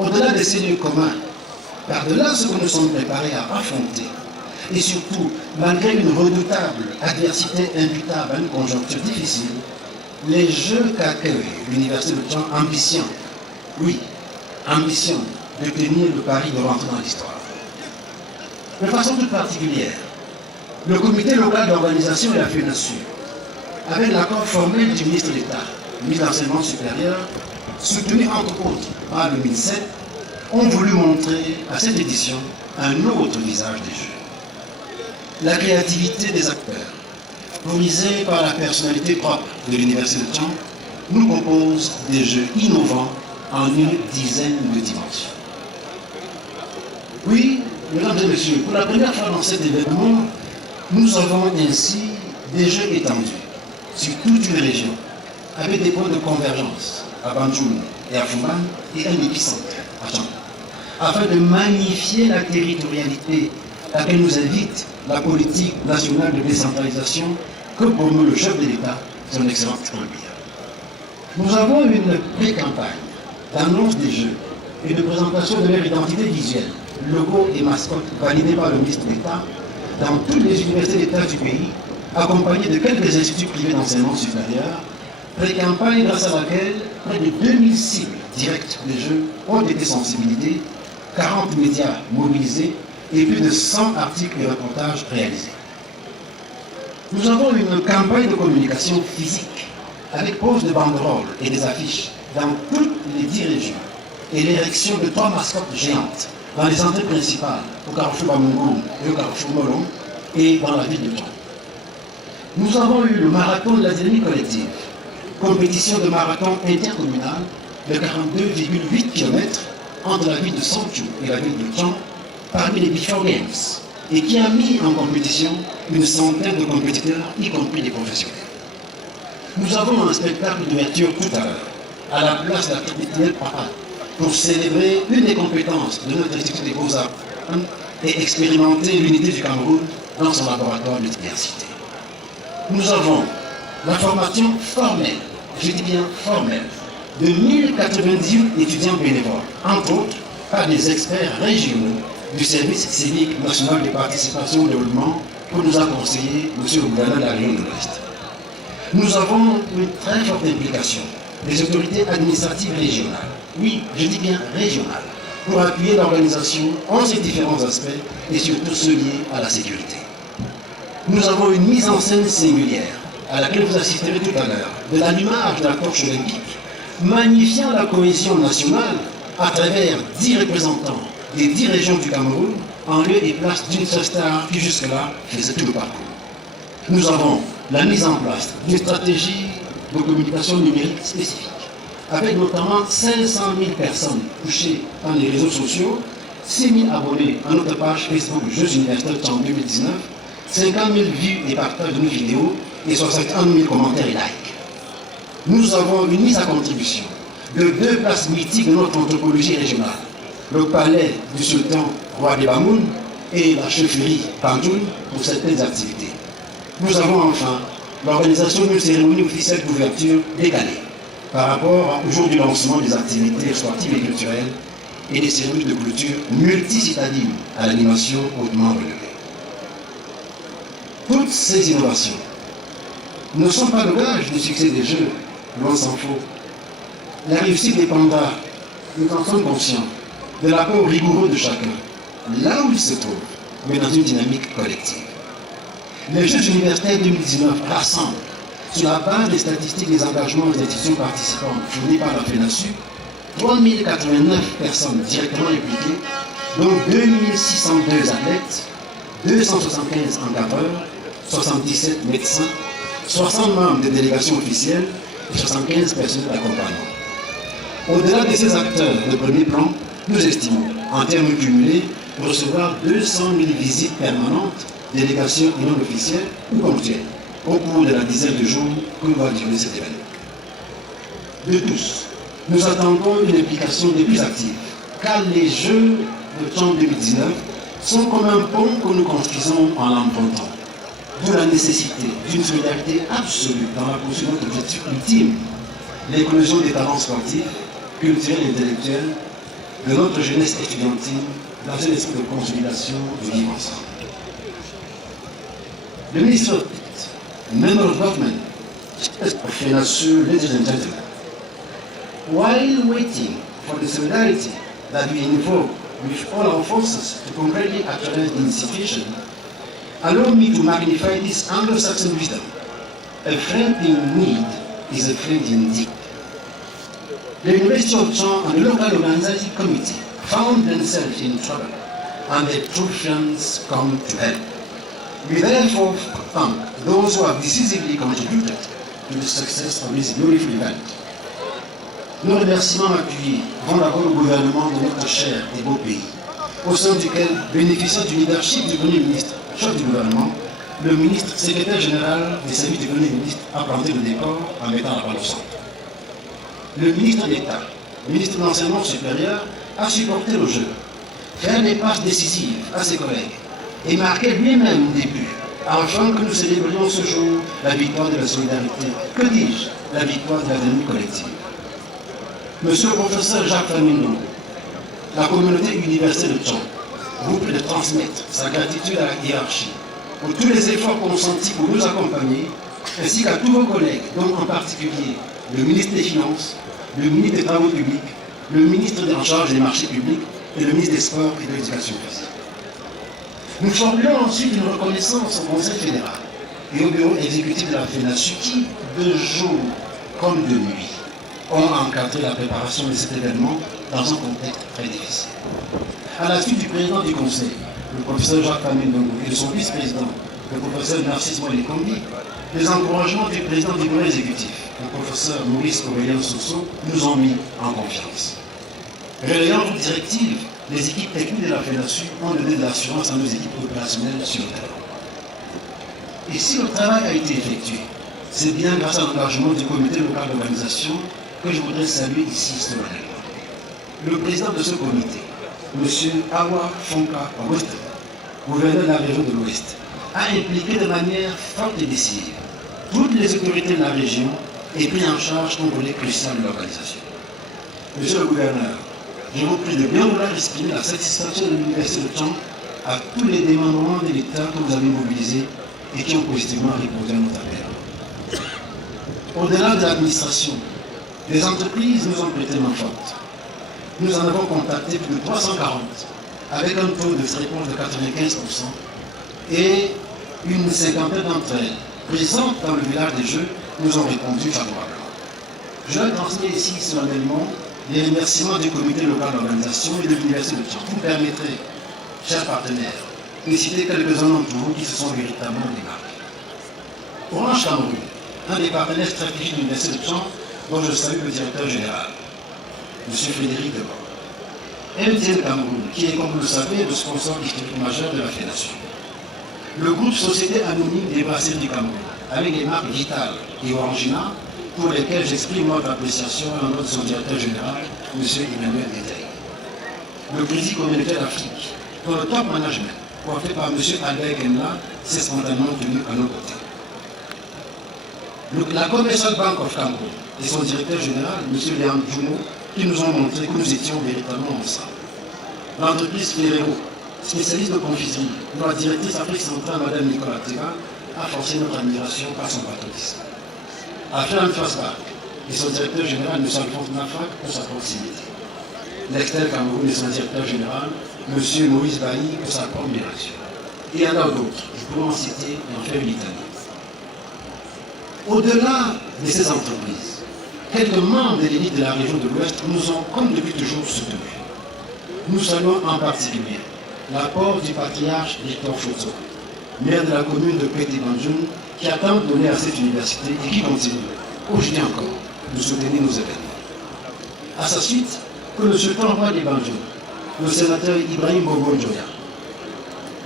Au-delà des lieux communs, par-delà ce que nous sommes préparés à affronter, et surtout, malgré une redoutable adversité imputable à une conjoncture difficile, les Jeux qu'accueille l'Université de Tchang ambitionnent, oui, ambitionnent de tenir le pari de rentrer dans l'histoire. De façon toute particulière, le comité local d'organisation et la FENASUR, avec l'accord formel du ministre d'État, ministre de l'Enseignement supérieur, soutenu entre autres par le MINSEP, ont voulu montrer à cette édition un autre visage des Jeux. La créativité des acteurs, brisée par la personnalité propre de l'Université de Tchang, nous propose des Jeux innovants en une dizaine de dimensions. Oui, mesdames et messieurs, pour la première fois dans cet événement, nous avons ainsi des Jeux étendus sur toute une région, avec des points de convergence à Banjul et à Fumban et un épicentre à Tchang, afin de magnifier la territorialité à laquelle nous invite la politique nationale de décentralisation que promeut le chef de l'État, son Excellence Paul Biya. Nous avons une pré-campagne d'annonce des Jeux et de présentation de leur identité visuelle, logo et mascotte validés par le ministre d'État dans toutes les universités d'État du pays, accompagnés de quelques instituts privés d'enseignement supérieur, pré-campagne grâce à laquelle près de 2000 cibles directes des Jeux ont été sensibilisées, 40 médias mobilisés et plus de 100 articles et reportages réalisés. Nous avons une campagne de communication physique avec pose de banderoles et des affiches dans toutes les 10 régions et l'érection de 3 mascottes géantes dans les entrées principales, au carrefour Bamungoum et au carrefour Molon, et dans la ville de Tchang. Nous avons eu le marathon de l'Académie collective, compétition de marathon intercommunal de 42,8 km entre la ville de Songchu et la ville de Tchang, parmi les Before Games, et qui a mis en compétition une centaine de compétiteurs, y compris des professionnels. Nous avons un spectacle d'ouverture tout à l'heure, à la place de la capitale Papa, pour célébrer une des compétences de notre Institut des Beaux-Arts et expérimenter l'unité du Cameroun dans son laboratoire de diversité. Nous avons la formation formelle, je dis bien formelle, de 1098 étudiants bénévoles, entre autres par des experts régionaux du service civique national de participation au développement que nous a conseillé M. le gouverneur de la région de l'Ouest. Nous avons une très forte implication des autorités administratives régionales, oui, je dis bien régionales, pour appuyer l'organisation en ses différents aspects et surtout ceux liés à la sécurité. Nous avons une mise en scène singulière, à laquelle vous assisterez tout à l'heure, de l'allumage de la torche olympique, magnifiant la cohésion nationale à travers 10 représentants des 10 régions du Cameroun, en lieu et place d'une seule star qui jusque-là faisait tout le parcours. Nous avons la mise en place d'une stratégie de communication numérique spécifique, avec notamment 500 000 personnes touchées dans les réseaux sociaux, 6 000 abonnés à notre page Facebook Jeux universitaires en 2019, 50 000 vues et partages de nos vidéos et 61 000 commentaires et likes. Nous avons une mise à contribution de 2 places mythiques de notre anthropologie régionale, le palais du sultan roi des Bamoun et la chefferie Banjul pour certaines activités. Nous avons enfin l'organisation d'une cérémonie officielle d'ouverture décalée par rapport au jour du lancement des activités sportives et culturelles et des cérémonies de clôture multicitadines à l'animation hautement relevée. Toutes ces innovations ne sont pas le gage du succès des Jeux, loin s'en faut. La réussite dépendra, nous en sommes conscients, de l'apport rigoureux de chacun, là où il se trouve, mais dans une dynamique collective. Les Jeux universitaires 2019 rassemblent, sur la base des statistiques des engagements des institutions participantes fournies par la FENASUR, 3089 personnes directement impliquées, dont 2602 athlètes, 275 encadreurs, 77 médecins, 60 membres des délégations officielles et 75 personnes d'accompagnement. Au-delà de ces acteurs de premier plan, nous estimons, en termes cumulés, recevoir 200 000 visites permanentes, délégations et non officielles ou ponctuelles, au cours de la dizaine de jours que va durer cet événement. De tous, nous attendons une implication des plus actives, car les Jeux de Tchang 2019 sont comme un pont que nous construisons en l'empruntant. D'où la nécessité d'une solidarité absolue dans la poursuite de notre objectif ultime, l'éclosion des talents sportifs, culturels et intellectuels, de notre jeunesse estudiantine dans un esprit de consolidation du vivre ensemble. The Minister of State, Member of Government, of FENASU, ladies and gentlemen, while waiting for the solidarity that we invoke with all our forces to concretely actualize the institution, allow me to magnify this Anglo-Saxon wisdom. A friend in need is a friend indeed. The University of Chang and the local organizing committee found themselves in trouble, and the true friends come to help. We therefore thank those who have decisively contributed to the success of this beautiful event. Nos remerciements appuyés vont d'abord au gouvernement de notre cher et beau pays, au sein duquel, bénéficiant du leadership du Premier ministre, chef du gouvernement, le ministre secrétaire général des services du Premier ministre a planté le décor en mettant la balle au centre. Le ministre d'État, ministre de l'Enseignement supérieur, a supporté le jeu, faire des passes décisives à ses collègues et marquer lui-même des buts, afin que nous célébrions ce jour la victoire de la solidarité, que dis-je, la victoire de la vie collective. Monsieur le professeur Jacques Famino, la communauté universitaire de Chang vous prie de transmettre sa gratitude à la hiérarchie pour tous les efforts consentis pour nous accompagner, ainsi qu'à tous vos collègues, dont en particulier le ministre des Finances, le ministre des Travaux publics, le ministre en charge des marchés publics et le ministre des Sports et de l'Éducation physique. Nous formulons ensuite une reconnaissance au Conseil fédéral et au bureau exécutif de la FENASU qui, de jour comme de nuit, ont encadré la préparation de cet événement dans un contexte très difficile. À la suite du président du Conseil, le professeur Jacques Famino, et de son vice-président, le professeur Narcisse Moïle-Combi, les encouragements du président du bureau exécutif, le professeur Maurice Aurélien Sosso, nous ont mis en confiance. Relayant vos directives, les équipes techniques de la FENASU ont donné de l'assurance à nos équipes opérationnelles sur le terrain. Et si le travail a été effectué, c'est bien grâce à l'engagement du comité local d'organisation que je voudrais saluer ici solennellement. Le président de ce comité, M. Awa Fonka Auguste, gouverneur de la région de l'Ouest, a impliqué de manière forte et décisive toutes les autorités de la région et pris en charge un volet crucial de l'organisation. Monsieur le gouverneur, je vous prie de bien vouloir exprimer la satisfaction de l'Université de Chang à tous les démembrements de l'État que vous avez mobilisés et qui ont positivement répondu à notre appel. Au-delà de l'administration, les entreprises nous ont prêté main forte. Nous en avons contacté plus de 340, avec un taux de réponse de 95%, et une cinquantaine d'entre elles, présentes dans le village des Jeux, nous ont répondu favorablement. Je leur transmets ici solennellement les remerciements du comité local d'organisation et de l'Université de Chang. Vous me permettrez, chers partenaires, de citer quelques-uns d'entre vous qui se sont véritablement démarqués. Orange Cameroun, un des partenaires stratégiques de l'Université de Chang, dont je salue le directeur général, M. Frédéric Debord. MTN Cameroun, qui est, comme vous le savez, le sponsor historique majeur de la Fédération. Le groupe Société Anonyme des Brasseries du Cameroun, avec les marques Vital et Orangina, pour lesquelles j'exprime notre appréciation à notre son directeur général, M. Emmanuel Détail. Le Crédit communautaire d'Afrique, dont le top management, porté par M. Albert Genla, s'est spontanément tenu à nos côtés. La Commercial Bank of Cameroun et son directeur général, M. Léon Djumo, qui nous ont montré que nous étions véritablement ensemble. L'entreprise Ferrero, spécialiste de confiserie, dont la directrice Afrique centrale, Mme Nicolas Tega, a forcé notre admiration par son patriotisme. Affaire Trust et son directeur général, M. Alphonse Nafak, pour sa proximité. L'Extel Cameroun et son directeur général, M. Maurice Bailly, pour sa propre direction. Et il y en a d'autres, je pourrais en citer et en faire une litanie. Au-delà de ces entreprises, quelques membres de l'élite de la région de l'Ouest nous ont, comme depuis toujours, soutenus. Nous saluons en particulier l'apport du patriarche Victor Foto, maire de la commune de Pété-Banjoun, qui a tant donné à cette université et qui continue, aujourd'hui encore, de soutenir nos événements. À sa suite, que le sultan roi des Banjoun, le sénateur Ibrahim Bobo Djoya,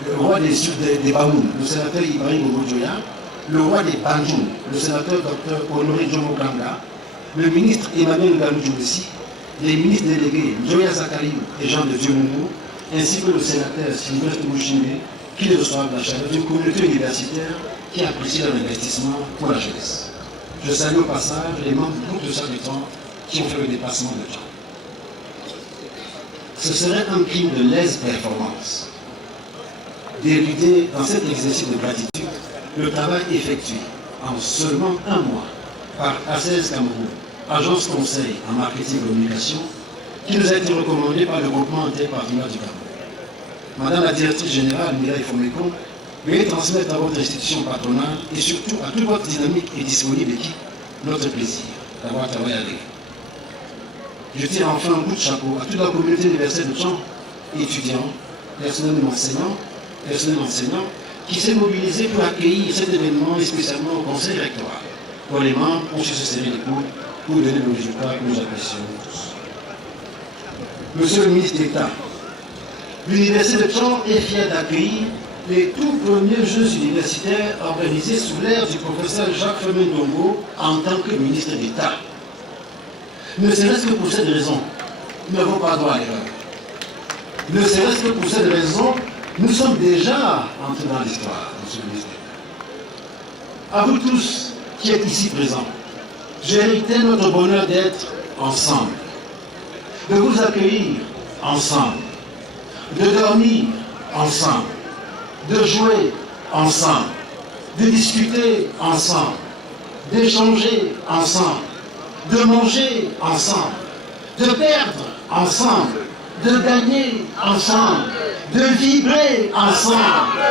le roi des Baoun, le sénateur Ibrahim Bobo Djoya, le roi des Banjoun, le sénateur Dr Honoré Jomo Ganga, le ministre Emmanuel Ganjoussi, les ministres délégués Joya Zakariou et Jean de Diomoumou, ainsi que le sénateur Sylvestre Mouchimé, qui les reçoivent la chaleur d'une communauté universitaire qui apprécie leur investissement pour la jeunesse. Je salue au passage les membres du groupe de Salutant qui ont fait le déplacement de temps. ce serait un crime de lèse-performance d'éluder dans cet exercice de gratitude le travail effectué en seulement un mois par ACS Cameroun, agence conseil en marketing et communication, qui nous a été recommandé par le groupement interpartenaire du Cameroun. Madame la directrice générale Mireille Fomécon, veuillez transmettre à votre institution patronale et surtout à toute votre dynamique et disponible équipe notre plaisir d'avoir travaillé avec vous. Je tire enfin un coup de chapeau à toute la communauté universelle de Tchang, étudiants, personnel enseignant, qui s'est mobilisé pour accueillir cet événement et spécialement au conseil rectoral, dont les membres ont su se serrer les coudes pour donner le résultat que nous apprécions tous. Monsieur le ministre d'État, l'Université de Tchang est fière d'accueillir les tout premiers Jeux universitaires organisés sous l'ère du professeur Jacques Femendongo en tant que ministre d'État. Ne serait-ce que pour cette raison, nous n'avons pas droit à l'erreur. Ne serait-ce que pour cette raison, nous sommes déjà entrés dans l'histoire, monsieur le ministre. À vous tous qui êtes ici présents, j'héritais notre bonheur d'être ensemble, de vous accueillir ensemble, de dormir ensemble, de jouer ensemble, de discuter ensemble, d'échanger ensemble, de manger ensemble, de perdre ensemble, de gagner ensemble, de vibrer ensemble,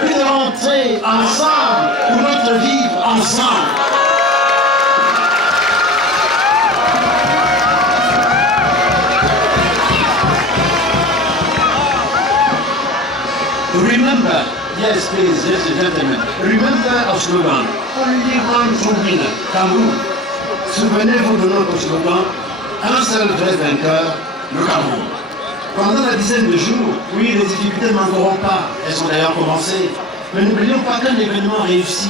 et de rentrer ensemble pour notre vivre ensemble. Remember, yes please, yes gentlemen, remember our slogan, only one true winner, Cameroun. Souvenez-vous de notre slogan, un seul vrai vainqueur, le Cameroun. Pendant la dizaine de jours, oui, les difficultés ne manqueront pas, elles sont d'ailleurs commencées, mais n'oublions pas qu'un événement réussi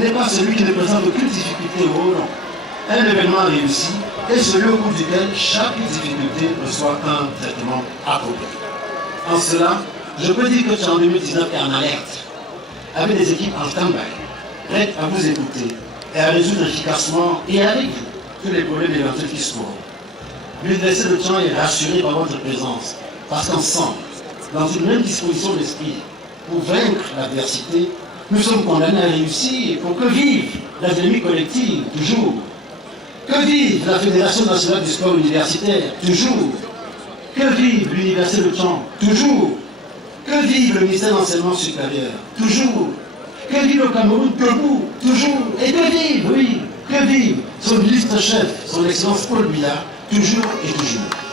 n'est pas celui qui ne présente aucune difficulté au long. Un événement réussi est celui au cours duquel chaque difficulté reçoit un traitement approprié. En cela, je peux dire que en 2019 est en alerte, avec des équipes en stand-by, prêtes à vous écouter et à résoudre efficacement et avec vous tous les problèmes éventuels qui se posent. L'Université de Tchang est rassurée par votre présence, parce qu'ensemble, dans une même disposition d'esprit, pour vaincre l'adversité, nous sommes condamnés à réussir pour que vive la dynamique collective, toujours. Que vive la Fédération nationale du sport universitaire, toujours. Que vive l'Université de Tchang, toujours. Que vive le ministère de l'Enseignement supérieur, toujours. Que vive le Cameroun, debout, toujours. Et que vive, oui, que vive son ministre-chef, son Excellence Paul Biya, toujours et toujours.